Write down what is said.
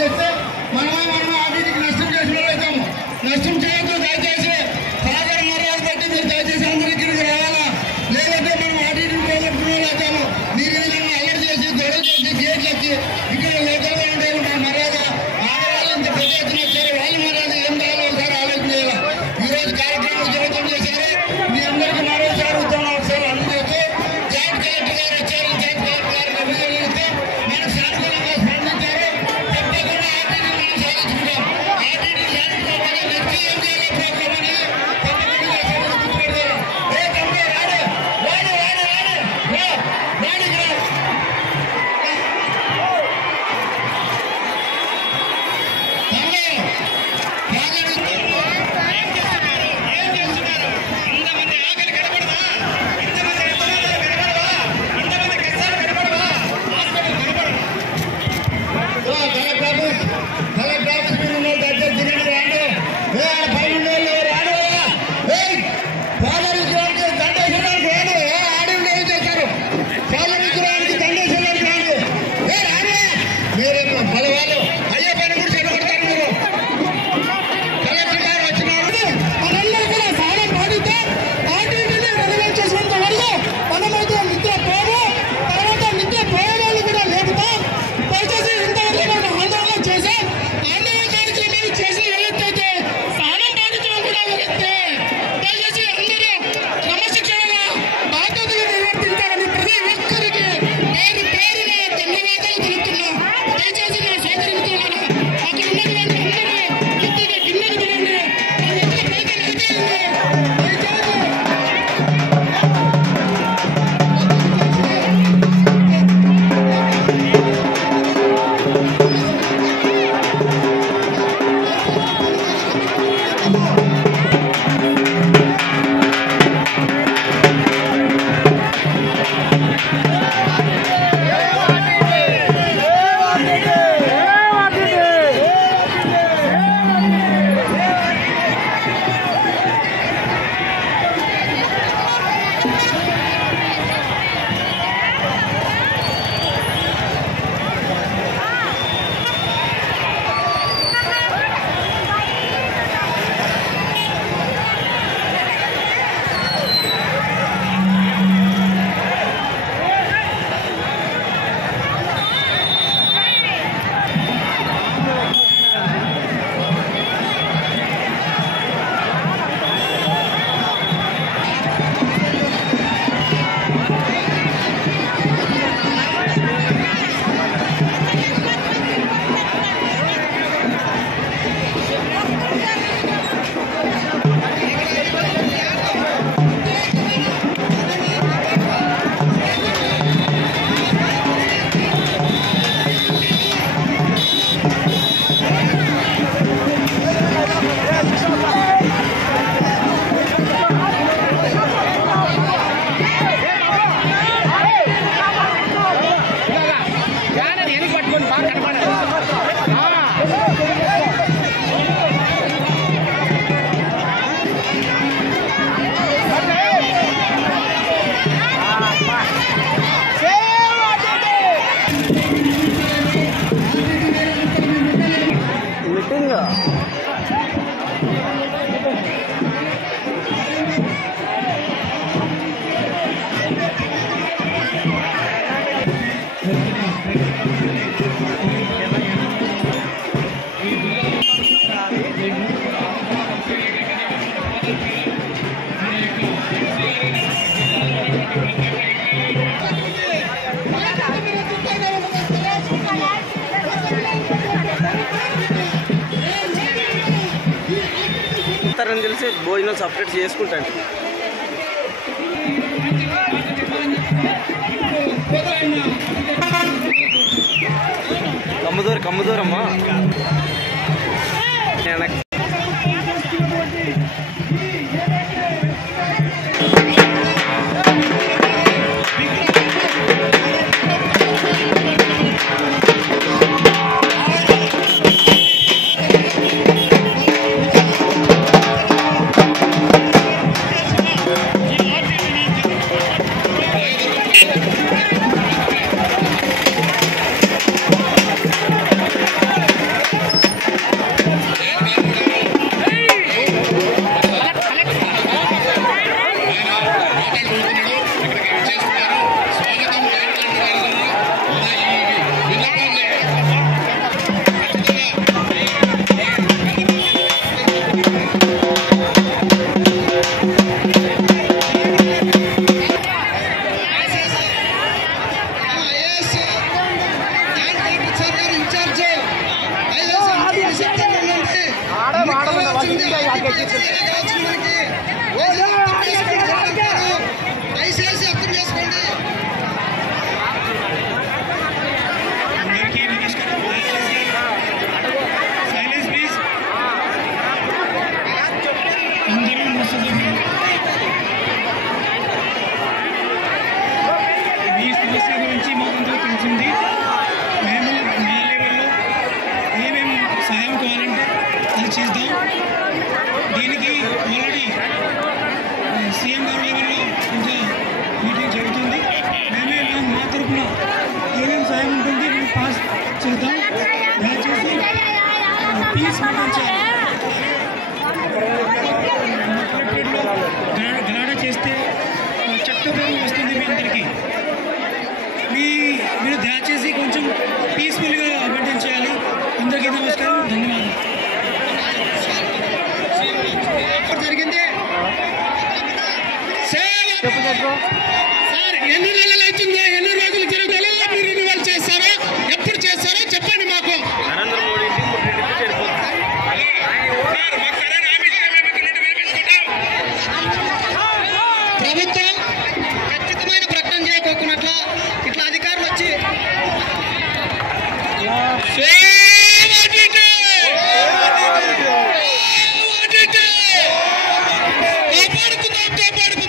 చేస్తే మనమే ఆర్టీటీకి నష్టం చేసిన వాళ్ళు అవుతాము. నష్టం చేయొద్దు దయచేసి. సాగర మర్యాద బట్టి మీరు దయచేసి అందరూ ఇక్కడికి రావాలా, లేదంటే మనం ఆర్టీటీని పోగొట్టుకునే వాళ్ళు అవుతాము. మీరు ఈ విధంగా అలర్ట్ చేసి గొడవ చేసి గేట్లు వచ్చి ఇక్కడ లోకల్గా ఉండే మన మర్యాద ఆడవాళ్ళు ఇంత పెద్ద ఎత్తున వచ్చారు, వాళ్ళ మర్యాద ఏం కావాలో ఒకసారి ఆలోచన చేయాలి. ఈరోజు కార్యక్రమం జరుగుతం చేశారు. మీ అందరికీ మరోసారి ఉత్తమ అవసరాలు అందజేస్తూ జాయింట్ కలెక్టర్ గారు వచ్చారు. జాయింట్ కలెక్టర్ గారికి అభినందనలతో మనకు సానుకూలంగా స్పందించారు. తప్పకుండా ఆర్టీటీని మనం సాధించుకుంటాం. ఆర్టీటీని సాధించుకోవాలి. నెక్స్ట్ ఏం చేయాలి ప్రోగ్రామ్ అనేది తప్పకుండా గుర్తుపెడతారు. ఏ తమ్ముడు రాడు రాడు రాడు రాడు రా రాడికి రా. తెలిసి భోజనం సపరేట్ చేసుకుంటాను. కమ్ముదూరమ్మా దయచేసి అర్థం చేసుకోండి. మీ సమస్య గురించి మాకంతా తెలిసింది. మేము మా లెవెల్లో ఏమేమి సహాయం కావాలంటే అది చేద్దాం. దీనికి ఆల్రెడీ సీఎం గారి లెవెల్లో ఇంకా మీటింగ్ జరుగుతుంది. మేమే మా తరఫున ఏమేమి సహాయం ఉంటుంది మేము పాస్ చేద్దాం. దయచేసి పీస్ మెయింటైన్ చేయాలి. కలెక్టరేట్లో గలాడ చేస్తే చట్టపరం వస్తుంది మీ అందరికీ. మీరు దయచేసి కొంచెం పీస్ఫుల్గా మెయింటైన్ చేయాలి. అందరికీ నమస్కారం, ధన్యవాదాలు. జరిగింది సార్, ఎన్ని నెలలు అవుతుందో, ఎన్ని రోజులు జరుగుతుందో మీరు రిన్యూవల్ చేస్తారో, ఎప్పుడు చేస్తారో చెప్పండి మాకు. నరేంద్ర మోడీ ప్రభుత్వం ఖచ్చితమైన ప్రకటన చేయకోకున్నట్ల ఇట్లా అధికారులు వచ్చి కాపాడుకుందాం.